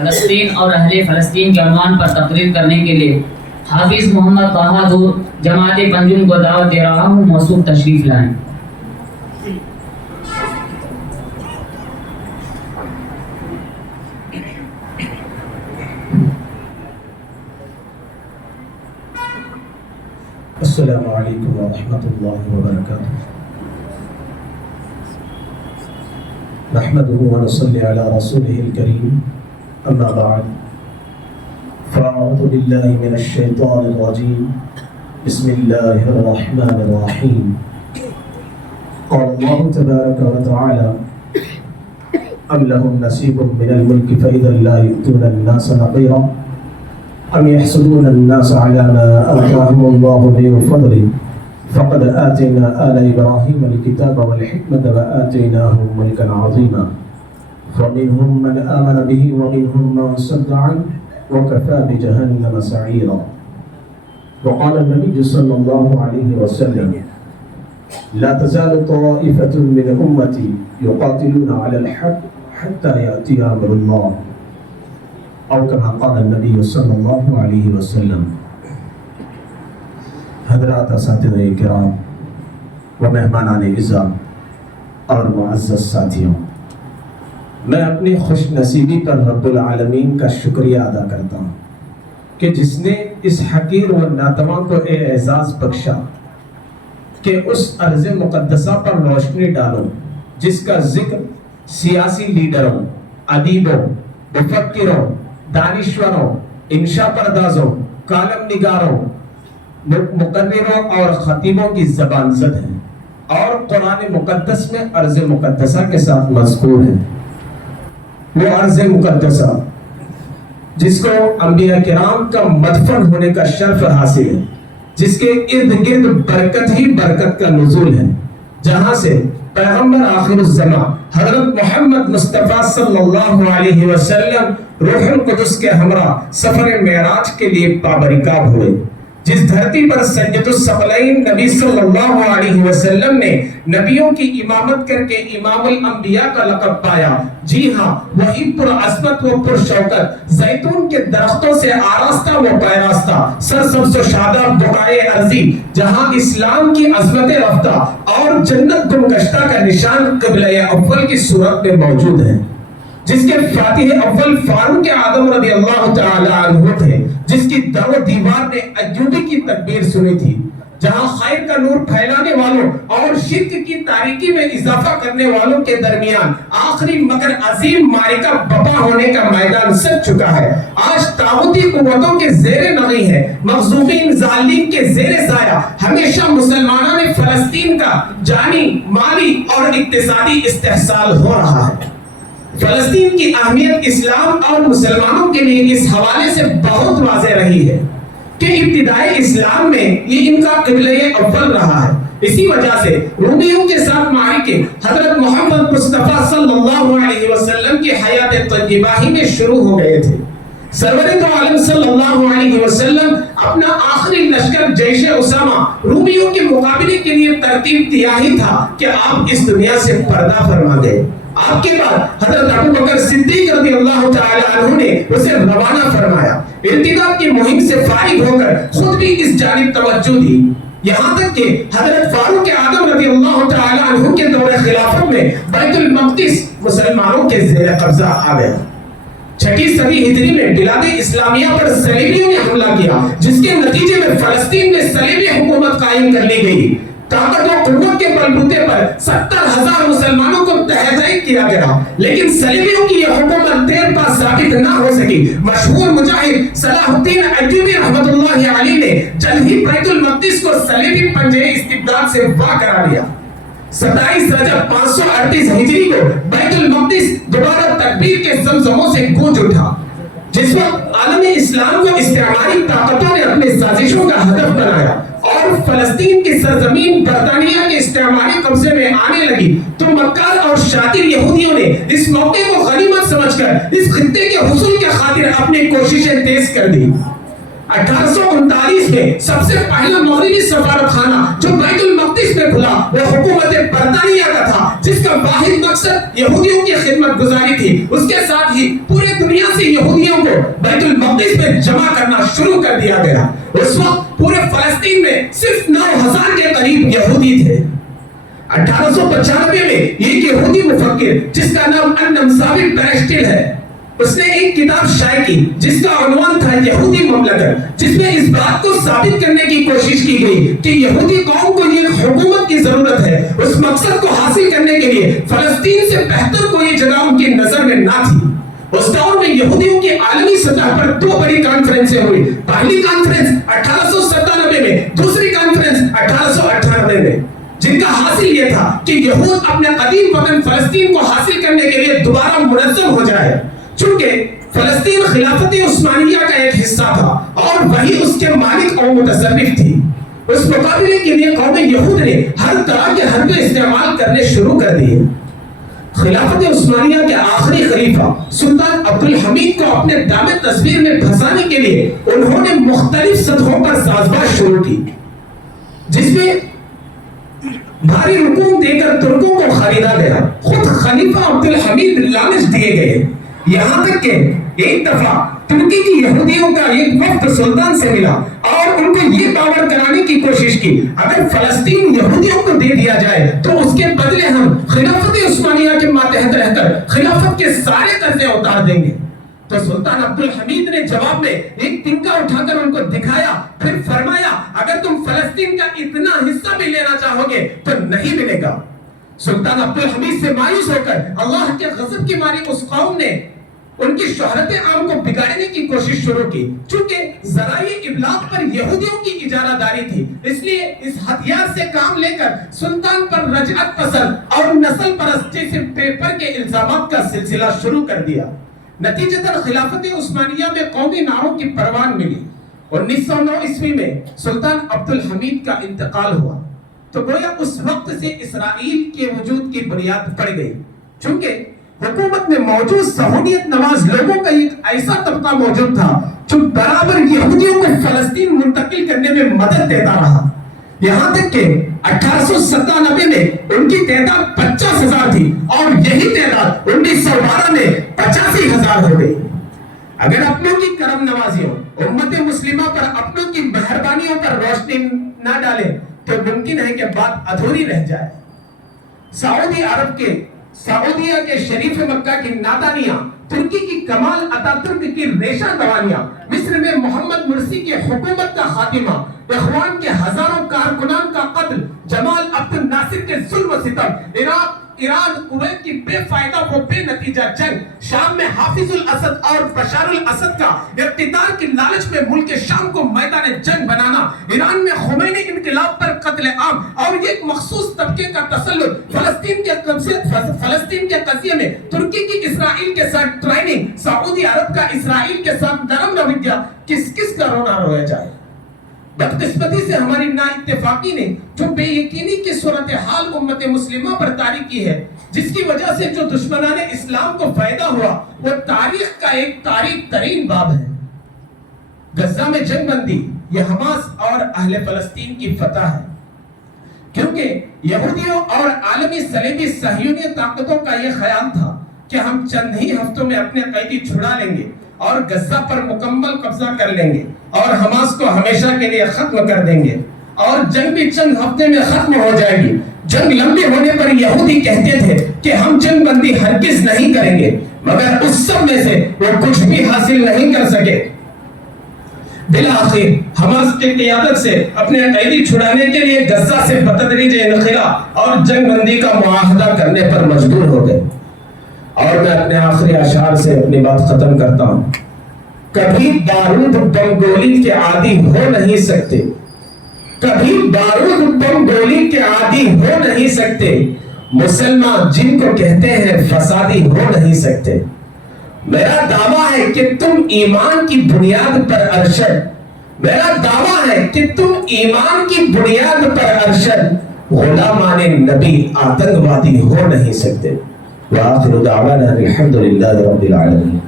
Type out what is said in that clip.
فلسطین اور اہل فلسطین کے عنوان پر تقریر کرنے کے لیے حافظ محمد طاہا دور جماعت پنجم کو دعوت دے رہا ہوں، موصوف تشریف لائیں۔ السلام علیکم ورحمۃ اللہ وبرکاتہ۔ نحمده ونصلي على رسوله الكريم، اما بعد فاعوذ باللہ من الشیطان الرجیم، بسم اللہ الرحمن الرحیم۔ قال اللہ تبارک وتعالی ام لهم نصیب من الملک فاذا لا یؤتون الناس نقیرا ام يحسدون الناس على ما آتاهم الله من فضله فقد آتينا آل إبراهيم الكتاب والحكمة وآتيناهم ملكا عظيما فمنهم من آمن به ومنهم من صد عنه وكفى بجهنم سعيرا۔ وقال النبي صلى الله عليه وسلم لا تزال طائفة من أمتي يقاتلون على الحق حتى يأتي أمر الله، او كما قال النبی صلی اللہ علیہ وسلم۔ حضرات اساتذہ کرام و مہمانان عزت اور معزز ساتھیوں، میں اپنی خوش نصیبی پر رب العالمین کا شکریہ ادا کرتا ہوں کہ جس نے اس حقیر و ناتواں کو اعزاز بخشا کہ اس ارض مقدسہ پر روشنی ڈالو جس کا ذکر سیاسی لیڈروں، ادیبوں، مفکروں، دانشوروں، انشاء پردازوں، کالم نگاروں، مقرروں اور خطیبوں کی زبان زد ہے اور قرآن مقدس میں ارض مقدسہ کے ساتھ مذکور ہے۔ وہ ارض مقدسہ جس کو انبیاء کرام کا مدفن ہونے کا شرف حاصل ہے، جس کے ارد گرد برکت ہی برکت کا نزول ہے، جہاں سے پیغمبر آخر الزمان حضرت محمد مصطفیٰ صلی اللہ علیہ وسلم روح القدس کے ہمراہ سفر معراج کے لیے پابرکاب ہوئے، جس دھرتی پر سید الثقلین نبی صلی اللہ علیہ وسلم نے نبیوں کی امامت کر کے امام الانبیاء کا لقب پایا۔ جی ہاں، وہی پر عظمت و پر شوکت زیتون کے درختوں سے آراستہ و پیراستہ سرسبز و شاداب بقائے ارضی، جہاں اسلام کی عظمت رفتہ اور جنت گمگشتہ کا نشان قبلہ اول کی صورت میں موجود ہے، جس کے فاتح اول فاروق اعظم رضی اللہ تعالی عنہ تھے، جس کی در و دیوار نے ایوبی کی تکبیر سنی تھی، جہاں خیر کا نور پھیلانے والوں اور شرک کی تاریکی میں اضافہ کرنے والوں کے درمیان آخری مگر عظیم معرکہ بپا ہونے کا میدان سج چکا ہے۔ آج طاغوتی قوتوں کے زیر نغی ہے، مغزوبین ظالمین کے زیر سایہ ہمیشہ مسلمانوں فلسطین کا جانی، مالی اور اقتصادی استحصال ہو رہا ہے۔ فلسطین کی اہمیت اسلام اور مسلمانوں کے لیے اس حوالے سے بہت واضح رہی ہے کہ ابتدائی اسلام میں یہ ان کا قبلہ اول رہا ہے۔ اسی وجہ سے رومیوں کے ساتھ معرکے حضرت محمد مصطفیٰ صلی اللہ علیہ وسلم کی حیات طیبہ ہی میں شروع ہو گئے تھے۔ سرور دو عالم صلی اللہ علیہ وسلم اپنا آخری لشکر جیش اسامہ رومیوں کے مقابلے کے لیے ترتیب دیا ہی تھا کہ آپ اس دنیا سے پردہ فرما گئے۔ آپ کے بعد حضرت ابو بکر صدیق رضی اللہ تعالی عنہ نے اسے روانہ فرمایا، ارتداد کی مہم سے فارغ ہو کر خود بھی اس جانب توجہ دی، یہاں تک کہ حضرت فاروق اعظم رضی اللہ تعالی عنہ کے دور خلافت میں بیت المقدس مسلمانوں کے زیر قبضہ آ گیا۔ چھٹی صدی ہجری میں بلاد اسلامیہ پر صلیبیوں نے حملہ کیا، جس کے نتیجے میں فلسطین میں صلیبی حکومت قائم کر لی گئی۔ طاقت و قوت کے بلبوتے پر 70,000 مسلمانوں کو تحریک کیا گیا، لیکن صلیبیوں کی یہ حکومت دیر پا ثابت نہ ہو سکی۔ مشہور مجاہد صلاح الدین ایوبی رحمۃ اللہ علیہ نے جلد ہی بیت المقدس کو صلیبی پنجے استبداد سے وا کرا لیا۔ 27 رجب 538 ہجری کو بیت المقدس دوبارہ تکبیر کے زمزموں سے گونج اٹھا۔ جس وقت عالم اسلام کو استعماری طاقتوں نے اپنے سازشوں کا ہدف بنایا اور فلسطین کی سرزمین برطانیہ کے استعماری قبضے میں آنے لگی، تو مکار اور شاطر یہودیوں نے اس موقع کو غنیمت سمجھ کر اس خطے کے حصول کے خاطر اپنی کوششیں تیز کر دی۔ 1839 میں سب سے پہلا مغربی سفارت خانہ جو بیت المقدس میں کھلا وہ حکومت برطانیہ کا تھا، جس کا واحد مقصد یہودیوں کی خدمت گزاری تھی۔ اس کے ساتھ ہی پورے دنیا سے یہود کو بیت المقدس میں جمع کرنا شروع کر دیا گیا. اس وقت پورے فلسطین میں صرف 9,000 کے قریب یہودی تھے. 1895 میں ایک یہودی مفکر جس کا نام النمساوی بیرشٹل ہے، اس نے ایک کتاب شائع کی جس کا عنوان تھا یہودی مملکت، جس میں اس بات کو ثابت کرنے کی کوشش کی گئی کہ یہودی قوم کو ایک حکومت کی ضرورت ہے. اس مقصد کو حاصل کرنے کے لیے فلسطین سے بہتر کوئی جگہ ان کی نظر میں نہ تھی. اس دور میں یہودیوں کی عالمی سطح پر 2 بڑی کانفرنسیں ہوئی. پہلی کانفرنس 1897 میں، دوسری کانفرنس 1898 میں، جن کا حاصل یہ تھا کہ یہود اپنے قدیم وطن فلسطین کو حاصل کرنے کے لیے دوبارہ منظم ہو جائے. چونکہ فلسطین خلافت عثمانیہ کا ایک حصہ تھا اور وہی اس کے مالک اور متصرف تھی. اس مقابلے کے لیے قوم یہود نے ہر طرح کے حربے استعمال کرنے شروع کر دیے. خلافت عثمانیہ کے آخری خلیفہ سلطان عبدالحمید کو اپنے دام تصویر میں پھنسانے کے لیے انہوں نے مختلف سطحوں پر سازش شروع کی، جس میں بھاری رقوم دے کر ترکوں کو خریدا گیا. خود خلیفہ عبدالحمید لالچ دیے گئے، یہاں تک کہ ایک دفعہ ترکی کی یہودیوں کا ایک وفد سلطان سے ملا اور ان کو یہ باور کرانے کی کوشش کی اگر فلسطین یہودیوں کو دے دیا جائے تو اس کے بدلے ہم خلافت عثمانیہ کے ماتحت رہ کر خلافت کے سارے قرضے اتار دیں گے. تو سلطان عبدالحمید نے جواب میں ایک تنکا اٹھا کر ان کو دکھایا، پھر فرمایا اگر تم فلسطین کا اتنا حصہ بھی لینا چاہو گے تو نہیں ملے گا. سلطان عبدالحمید سے مایوس ہو کر اللہ کے غضب کی ماری اس قوم نے ان کی شہرت عام کو بگاڑنے کی کوشش شروع کی. چونکہ ذرائع ابلاغ پر یہودیوں کی اجارہ داری تھی، اس لیے اس ہتھیار سے کام لے کر سلطان پر رجعت پسند اور نسل پرست جیسے پیپر کے الزامات کا سلسلہ شروع کر دیا. نتیجتاً خلافت عثمانیہ میں قومی ناموں کی پروان ملی. 1909 عیسوی میں سلطان عبدالحمید کا انتقال ہوا تو گویا اس وقت سے اسرائیل کے وجود کی بنیاد پڑ گئی. چونکہ حکومت میں موجود سہولیت نواز لوگوں کا ایک ایسا طبقہ موجود تھا جو برابر یہودیوں کو فلسطین منتقل کرنے میں مدد دیتا رہا. یہاں تک کہ 1897 میں ان کی تعداد 50,000 تھی اور یہی تعداد 1912 میں 85,000 ہو گئی. اگر اپنوں کی کرم نوازیوں امت مسلمہ پر اپنوں کی مہربانیوں پر روشنی نہ ڈالیں تو ممکن ہے کہ بات ادھوری رہ جائے. سعودی عرب کے سعودیہ کے شریف مکہ کی نادانیاں، ترکی کی کمال اتاتürk کی ریشہ دوانیاں، مصر میں محمد مرسی کی حکومت کا خاتمہ، اخوان کے ہزاروں کارکنان کا قتل، جمال عبد الناصر کے ظلم و ستم، ایران کویت کی بے فائدہ و بے نتیجہ جنگ، شام میں حافظ الاسد اور بشار الاسد کا اقتدار کی لالچ میں ملک شام کو میدان جنگ بنانا، ایران میں خمینی انقلاب پر قتل عام اور ایک مخصوص طبقے کا تسلط، فلسطین کے قضیے میں ترکی کی اسرائیل کے ساتھ ٹرائننگ، سعودی عرب کا اسرائیل کے ساتھ نرم رویہ، کس کا رونا رویا جائے. بدقسمتی سے ہماری نا اتفاقی نے جو بے یقینی کی صورتحال امت مسلمہ پر طاری کی ہے، جس کی وجہ سے جو دشمنان اسلام کو فائدہ ہوا، وہ تاریخ کا ایک تاریخ ترین باب ہے. غزہ میں جنگ بندی یہ حماس اور اہل فلسطین کی فتح ہے، کیونکہ یہودیوں اور عالمی صلیبی صہیونی طاقتوں کا یہ خیال تھا کہ ہم چند ہی ہفتوں میں اپنے قیدی چھڑا لیں گے اور غزہ پر مکمل قبضہ کر لیں گے اور حماس کو ہمیشہ کے لیے ختم کر دیں گے اور جنگ بھی چند ہفتے میں ختم ہو جائے گی. جنگ لمبی ہونے پر یہودی کہتے تھے کہ ہم جنگ بندی ہرگز نہیں کریں گے، مگر اس سب میں سے وہ کچھ بھی حاصل نہیں کر سکے. بالآخر حماس کی قیادت سے اپنے قیدی چھڑانے کے لیے غزہ سے بتدریج انخلا اور جنگ بندی کا معاہدہ کرنے پر مجبور ہو گئے. اور میں اپنے آخری اشعار سے اپنی بات ختم کرتا ہوں. کبھی بارود بم گولی کے عادی ہو نہیں سکتے، کبھی بارود بم گولی کے عادی ہو نہیں سکتے، مسلمان جن کو کہتے ہیں فسادی ہو نہیں سکتے. میرا دعویٰ ہے کہ تم ایمان کی بنیاد پر ارشد، میرا دعویٰ ہے کہ تم ایمان کی بنیاد پر ارشد، غلامان نبی آتنکوادی ہو نہیں سکتے. وآخر دعوانا الحمد للہ رب العالمین.